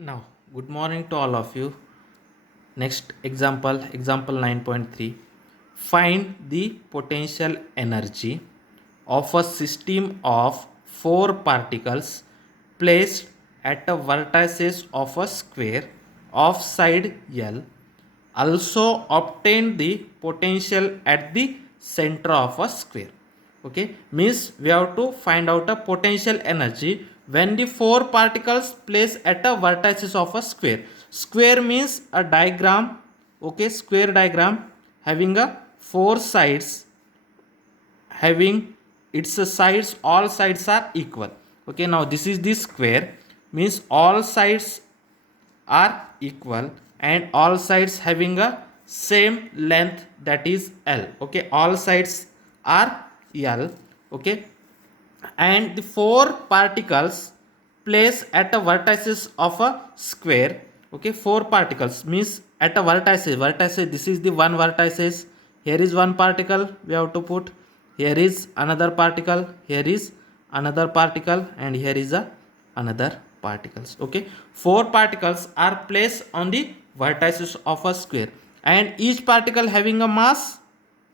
Now, good morning to all of you. Next example, example 9.3. Find the potential energy of a system of four particles placed at the vertices of a square of side L. Also obtain the potential at the center of a square. Okay, means we have to find out a potential energy when the four particles placed at a vertices of a square. Square means a diagram. Okay, square diagram having a four sides, having its sides, all sides are equal. Okay, now this is the square, means all sides are equal and all sides having a same length, that is L. Okay, all sides are L. Okay, and the four particles placed at the vertices of a square. Okay, four particles means at a vertices, this is the one vertices. Here is one particle we have to put, here is another particle, here is another particle, and here is another particles. Okay, four particles are placed on the vertices of a square and each particle having a mass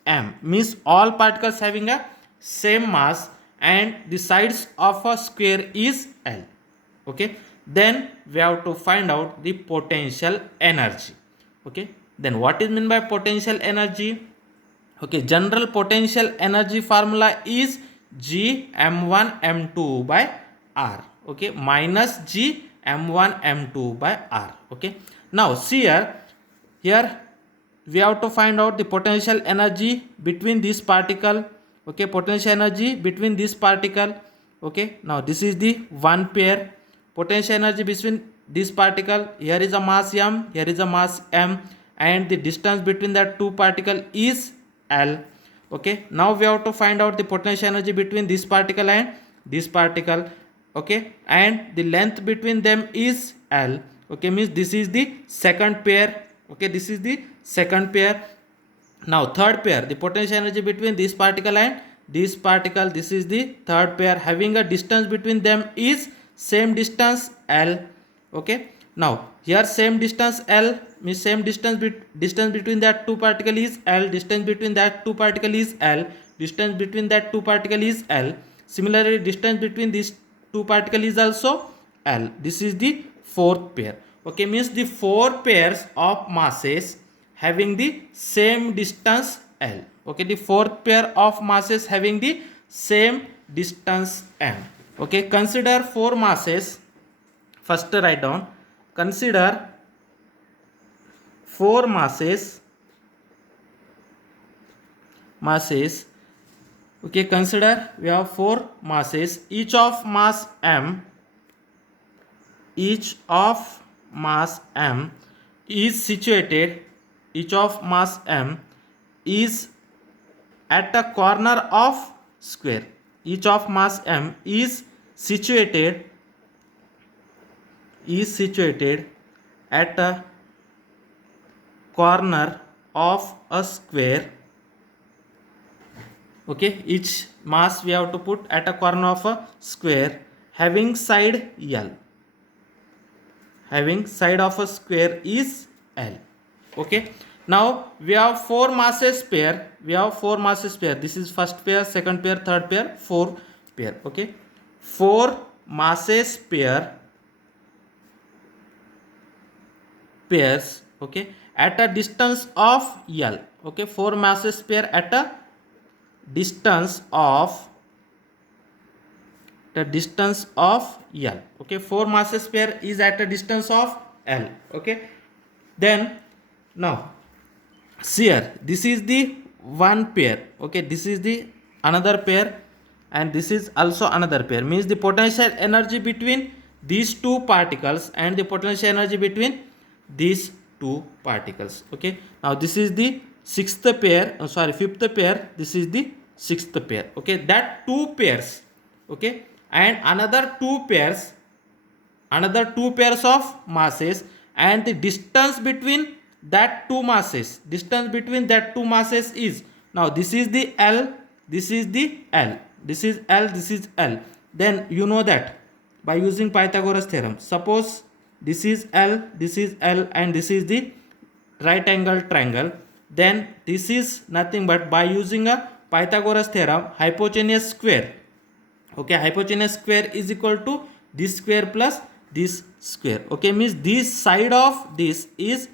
m, means all particles having a same mass and the sides of a square is L. Okay, then we have to find out the potential energy. Okay, then what is meant by potential energy? Okay, general potential energy formula is G m1 m2 by R. Okay, minus G m1 m2 by R. Okay, now see here we have to find out the potential energy between this particle. Okay, potential energy between this particle. Okay, now this is the one pair. Potential energy between this particle, here is a mass m, here is a mass m, and the distance between that two particle is L. Okay, now we have to find out the potential energy between this particle and this particle. Okay, and the length between them is L. Okay, means this is the second pair. Okay, this is the second pair. Now third pair, the potential energy between this particle and this particle, this is the third pair, having a distance between them is same distance L. Okay, now here same distance L means same distance between that two particle is L, distance between that two particle is L, distance between that two particle is L. Similarly, distance between these two particle is also L. This is the fourth pair. Okay, means the four pairs of masses having the same distance L. Okay, the fourth pair of masses having the same distance M. Okay, consider four masses. First write down, consider four masses. Okay, consider we have four masses, each of mass m, each of mass m is situated, each of mass m is at a corner of square. Each of mass m is situated at a corner of a square. Okay, each mass we have to put at a corner of a square having side L, having side of a square is L. Okay, now we have four masses pair, this is first pair, second pair, third pair, four pair. Okay, four masses pairs. Okay, at a distance of L. Okay, four masses pair at a distance of L. Okay, four masses pair is at a distance of L. Okay, then now see here, this is the one pair. Okay, this is the another pair and this is also another pair, means the potential energy between these two particles and the potential energy between these two particles. Okay, now this is the fifth pair, this is the sixth pair. Okay, that two pairs. Okay, and another two pairs of masses, and the distance between that two masses is, now this is the L, this is the L, this is L, this is L. Then you know that by using Pythagoras theorem, suppose this is L, this is L, and this is the right angle triangle. Then this is nothing but by using a Pythagoras theorem, hypotenuse square. Okay, hypotenuse square is equal to this square plus this square. Okay, means this side of this is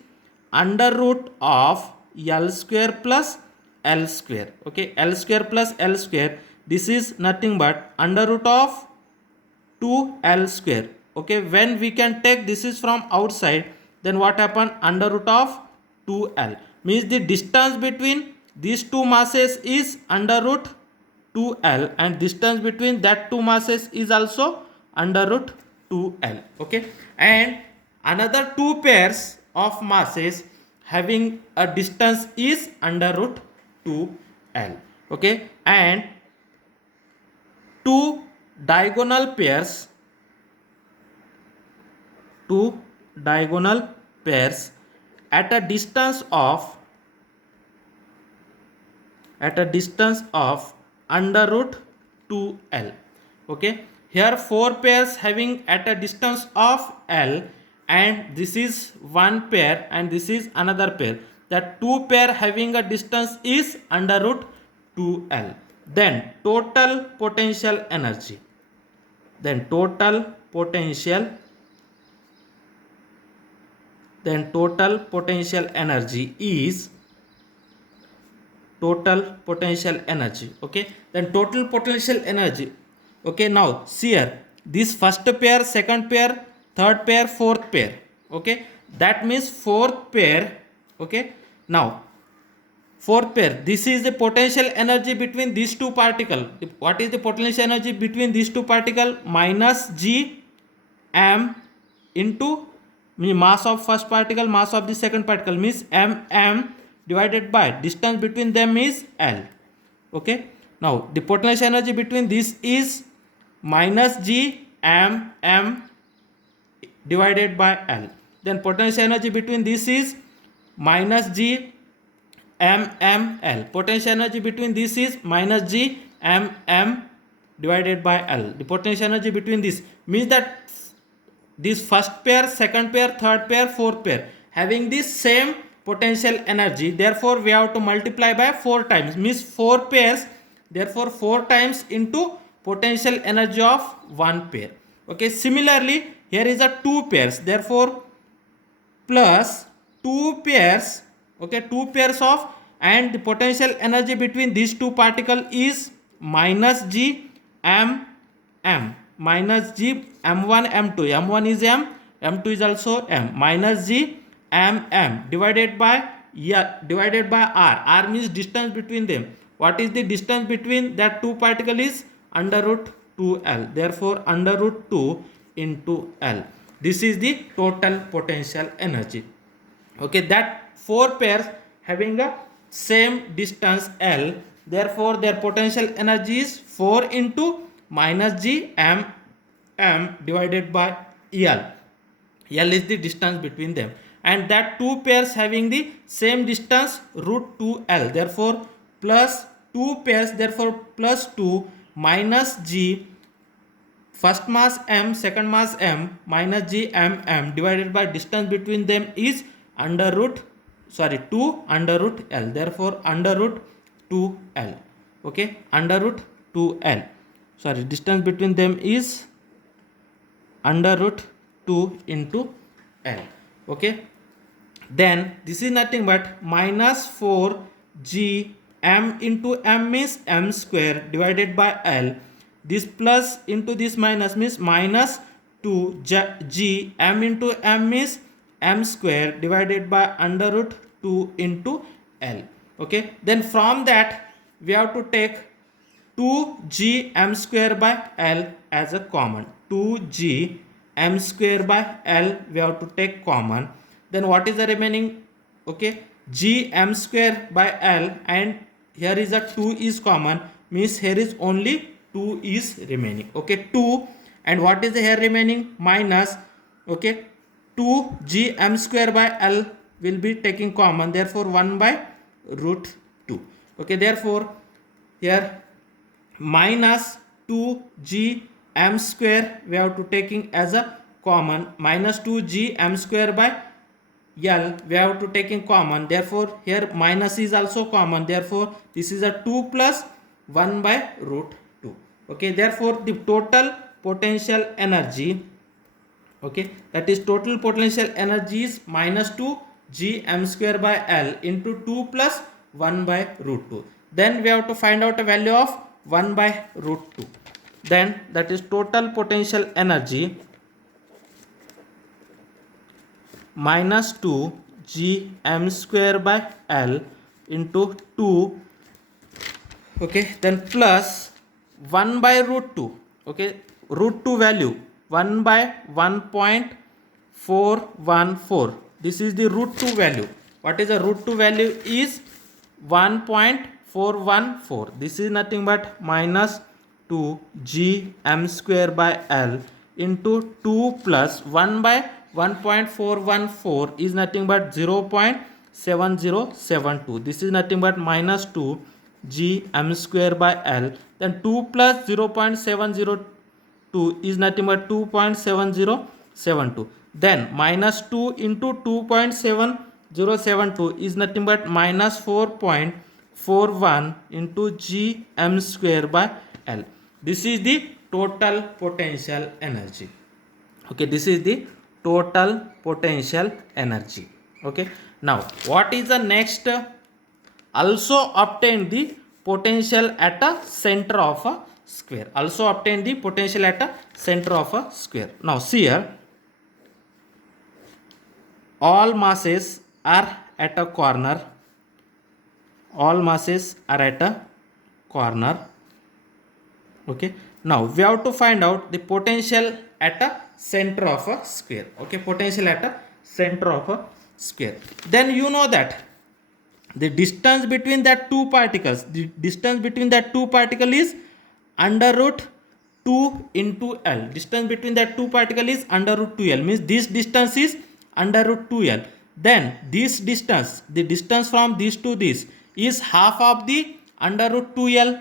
under root of L square plus L square. Okay, L square plus L square, this is nothing but under root of 2L square. Okay, when we can take this is from outside, then what happen? Under root of 2L means the distance between these two masses is under root 2L, and distance between that two masses is also under root 2L. Okay, and another two pairs of masses having a distance is under root 2L. Okay, and two diagonal pairs at a distance of under root 2L. Okay, here four pairs having at a distance of L, and this is one pair and this is another pair. That two pair having a distance is under root 2L. Then total potential energy. Total potential energy is okay, then total potential energy. Okay, now see here, this first pair, second pair, third pair, fourth pair. Okay, that means fourth pair. Okay, now fourth pair, this is the potential energy between these two particles. What is the potential energy between these two particles? Minus g m into mass of first particle, mass of the second particle, means m divided by distance between them is L. Okay, now the potential energy between this is minus g m divided by L. Then potential energy between this is minus g m L. Potential energy between this is minus g m divided by L. The potential energy between this means that this first pair, second pair, third pair, fourth pair having this same potential energy, therefore we have to multiply by 4 times, means 4 pairs, therefore 4 times into potential energy of one pair. Okay, similarly here is a 2 pairs, therefore plus 2 pairs. Okay, 2 pairs of, and the potential energy between these two particles is minus g m minus g m1 m2, m1 is m, m2 is also m, minus g m divided by r means distance between them. What is the distance between that two particles is under root 2L, therefore under root 2 into L. This is the total potential energy. Okay, that 4 pairs having a same distance L, therefore their potential energy is 4 into minus g m divided by L. L is the distance between them, and that 2 pairs having the same distance root 2L, therefore plus 2 pairs, therefore plus 2 minus g first mass m, second mass m, minus g m divided by distance between them is under root 2 under root L, therefore under root 2L. Okay, under root 2L, distance between them is under root 2 into L. Okay, then this is nothing but minus 4 g m into m means m square divided by L. This plus into this minus means minus 2 g m into m means m square divided by under root 2 into L. Okay, then from that we have to take 2g m square by L as a common. 2g m square by L we have to take common. Then what is the remaining? Okay, g m square by L, and here is a 2 is common, means here is only 2 is remaining. Okay, 2, and what is the here remaining? Minus. Okay, 2 g m square by L will be taking common, therefore 1 by root 2. Okay, therefore here minus 2 g m square we have to taking as a common, minus 2 g m square by L we have to take in common, therefore here minus is also common, therefore this is a 2 plus 1 by root 2. Okay, therefore the total potential energy, okay, that is total potential energy is minus 2 g m square by L into 2 plus 1 by root 2. Then we have to find out a value of 1 by root 2. Then that is total potential energy minus 2 g m square by L into 2, okay, then plus 1 by root 2, okay, root 2 value 1 by 1.414, this is the root 2 value. What is the root 2 value? Is 1.414. This is nothing but minus 2 g m square by L into 2 plus 1 by 1.414 is nothing but 0.7072. This is nothing but minus 2 g m square by L. Then 2 plus 0.702 is nothing but 2.7072. Then minus 2 into 2.7072 is nothing but minus 4.41 into g m square by L. This is the total potential energy. Okay, this is the total potential energy. Okay, now what is the next? Also obtain the potential at a center of a square. Also obtain the potential at a center of a square. Now see here, all masses are at a corner. All masses are at a corner. Okay, now we have to find out the potential at a center of a square. Okay, potential at a center of a square. Then you know that the distance between that two particles, is under root 2 into L. Distance between that two particles is under root 2L, means this distance is under root 2L. Then this distance, the distance from this to this is half of the under root 2L.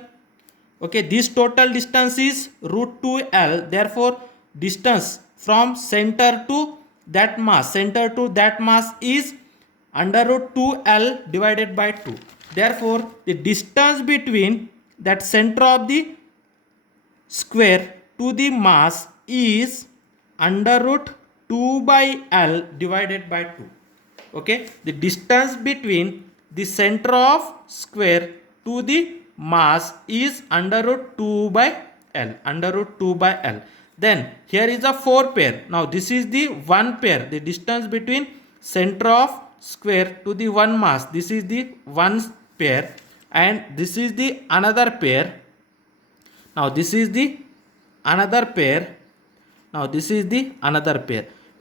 Okay, this total distance is root 2L. Therefore, distance from center to that mass is under root 2L divided by 2. Therefore, the distance between that center of the square to the mass is under root 2 by L divided by 2. Okay, the distance between the center of square to the mass is under root 2 by L. Then here is a 4 pair. Now this is the 1 pair. The distance between center of square to the one mass, this is the 1 pair, and this is the another pair. Now this is the another pair.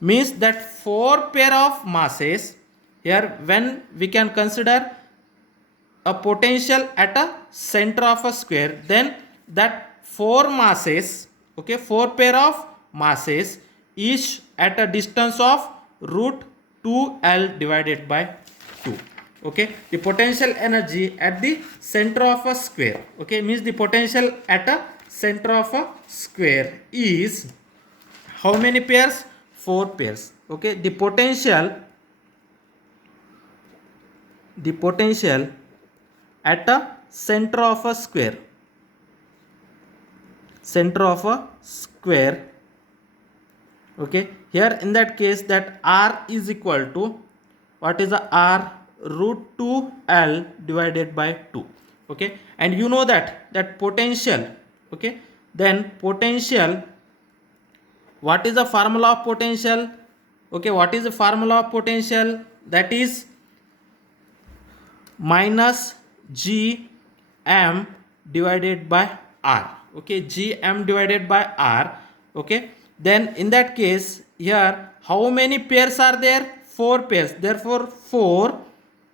Means that 4 pair of masses. Here when we can consider a potential at a center of a square, then that 4 masses, okay, 4 pair of masses is at a distance of root 2L divided by 2. Okay, the potential energy at the center of a square, okay, means the potential at a center of a square is how many pairs? 4 pairs. Okay, the potential at a center of a square, okay, here in that case that R is equal to, what is the R? Root 2L divided by 2. Okay, and you know that potential, okay, then potential, what is the formula of potential? Okay, what is the formula of potential? That is minus G m divided by R. Okay, G m divided by R. Okay, then in that case here how many pairs are there? 4 pairs. Therefore 4,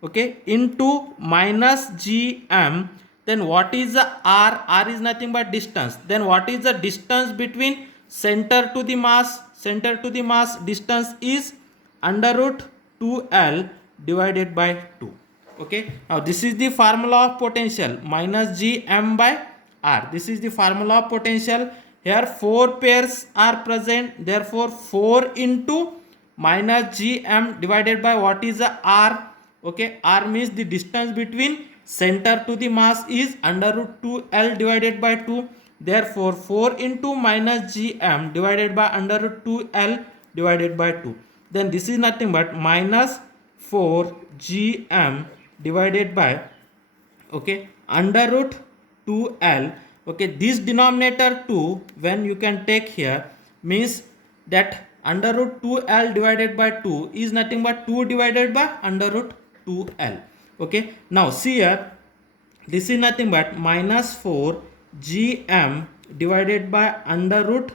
okay, into minus G m. Then what is the R? R is nothing but distance. Then what is the distance between center to the mass? Distance is under root 2L divided by 2. Okay, now this is the formula of potential, minus G m by R. This is the formula of potential. Here 4 pairs are present, therefore 4 into minus gm divided by what is the r. Okay, r means the distance between center to the mass is under root 2l divided by 2. Therefore 4 into minus gm divided by under root 2l divided by 2. Then this is nothing but minus 4 gm divided by, okay, under root 2l. Okay, this denominator 2 when you can take here means that under root 2l divided by 2 is nothing but 2 divided by under root 2l. Okay, now see here, this is nothing but minus 4 gm divided by under root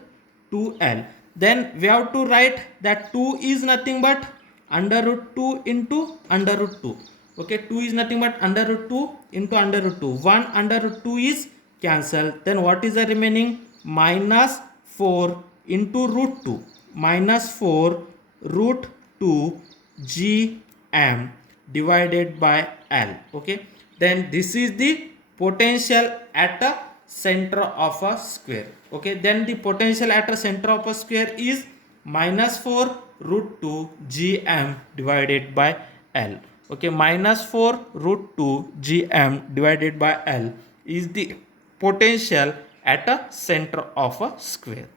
2l. Then we have to write that 2 is nothing but under root 2 into under root 2. Okay, 2 is nothing but under root 2 into under root 2. 1 under root 2 is cancelled. Then what is the remaining? Minus 4 into root 2. Minus 4 root 2 gm divided by L. Okay, then this is the potential at a center of a square. Okay, then the potential at a center of a square is minus 4 root 2 gm divided by L. Okay, minus 4 root 2 gm divided by L is the potential at a center of a square.